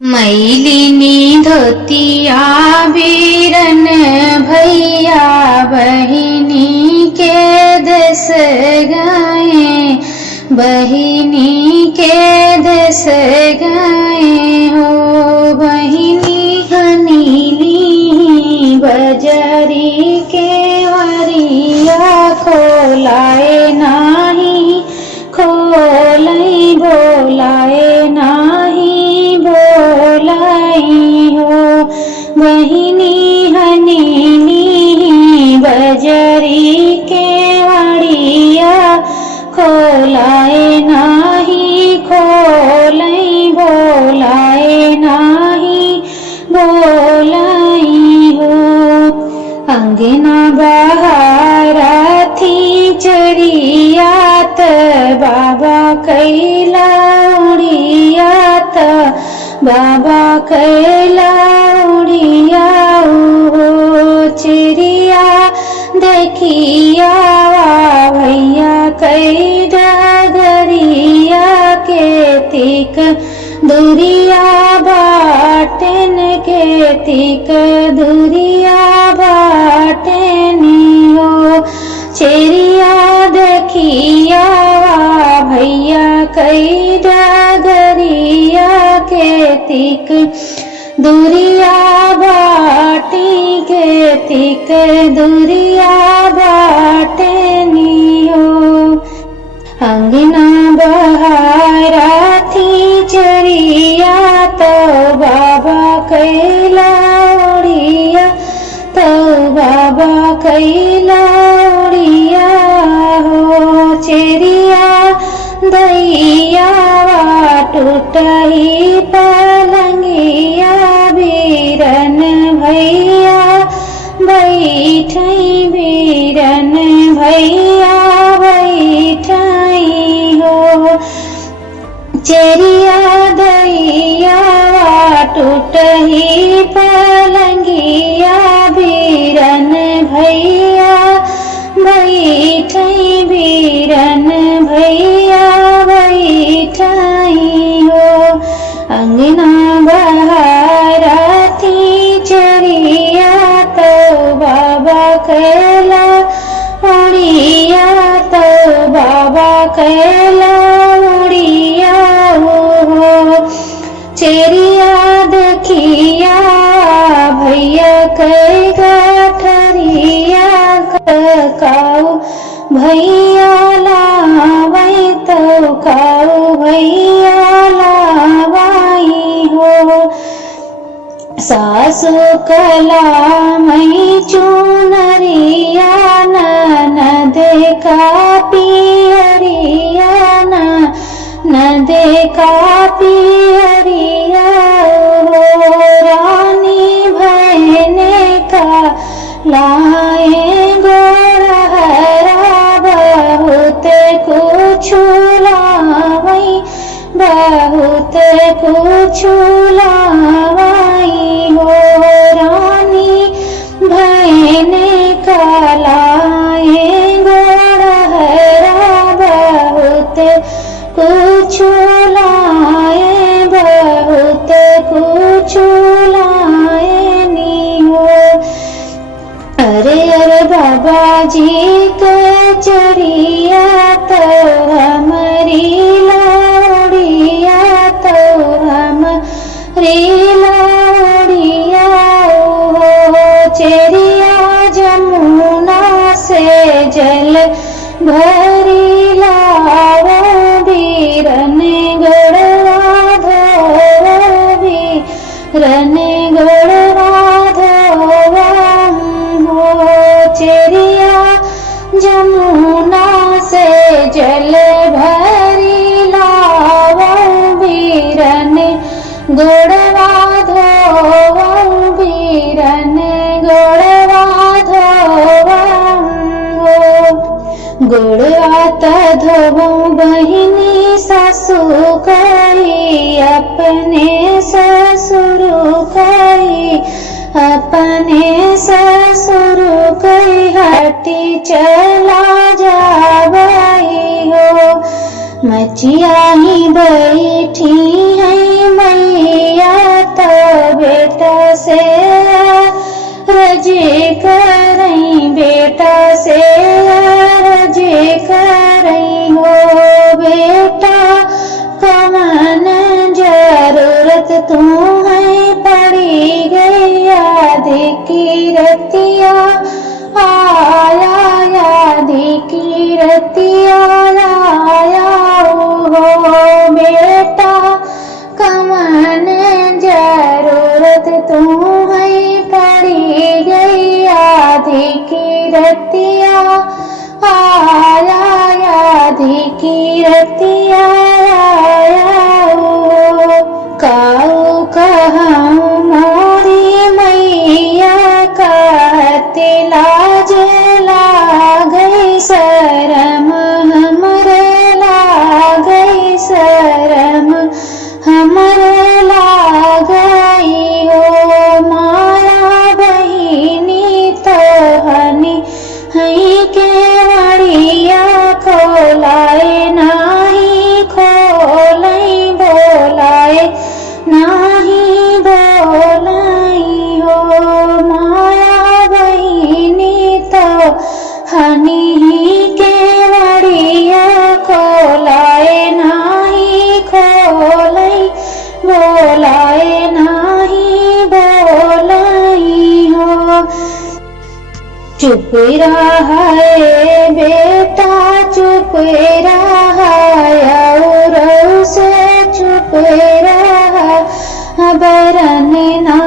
मैलिनी धोतिया बीरन भैया बहिनी के दस गाए, बहिनी के दस गाए हो। बहिनी हनीली बजरी के वरिया खोलाए नाही, खोलाई बोलाए नाही बोलाई हो। बहिनी हनीनी बजरी के वरिया खोलाए नाही, खोलाई बोलाए नाही बोलाई हो। अंगना बहारा थी चढ़ियात, बाबा कैला उड़ियात, बाबा कैला उड़िया हो। चिड़िया देखिया भैया कई डगरिया के तिक दुरिया बाटन के तिक दुरिया बाटन हो। चिड़िया देखिया भैया कई डगरिया के तिक दुरिया बाटी के तिक दुरिया बाटनी हो। अंगना बहारा थी चढ़िया तो बाबा कैला उड़िया, तो बाबा कैला उड़िया हो। चिड़िया दैया टूटही पलंगिया, बीरन भैया बैठई, बीरन भैया बैठई हो। चिड़िया दैया टूटही पलंगिया, बीरन भैया बैठई, बीरन भैया बैठई हो। अंगना बहारा थी चढ़िया तो बाबा कैला उड़िया, तो बाबा कैला उड़िया हो। चिड़िया देखिया भैया कै गठरिया, काऊ भैया लावाई, तो काऊ भैया लावाई हो। सासु कलामई चुनरिया, ननद का पियरिया, ननद का पियरिया हो। रानी भैने का लाए गोरहरा, बहुत कुछ लावई, बहुत कुछ लावई हो। रानी भैने का लाए गोरहरा, बहुत कुछ लाए, बहुत कुछ लाए नी हो। अरे अरे बाबा जी के चढ़िया तो हमारी लाड़िया, तो हमारी लाड़िया हो। चिड़िया जमुना से जल भरी लावा, बीरन गढ़वा धोवा, बीरन गढ़वा धोवा हो। चिड़िया जमुना से जल भरी लावा, बीरन गढ़वा धोवा, बीरन गढ़वा धोवा हो। गुड़ात धोबो बहिनी सासु कही, अपने ससुर कही, अपने ससुर कही हटी चला जावई हो। मचिया ही बैठी है मैया जरूरत तू है पड़ी गई याद की रतिया आया याद की रतिया आया हो बेटा कमन जरूरत तू है पड़ी गई याद की रतिया आया याद की रतिया आया काऊ कहूँ मोरी मैया कहते लाज लागई शरम हमरे लागई शरम हमरे लागई हो माया बहिनी तो हनी हई के वड़िया खोलाए नाही खोलाई बोलाए नाही बोलाई हो माया बहिनी तो हनी के वड़िया खोलाए नाही खोलाई बोलाए नाही बोलाई हो चुप रहा है बेटा चुप रहा और से चुप रहा बरन ना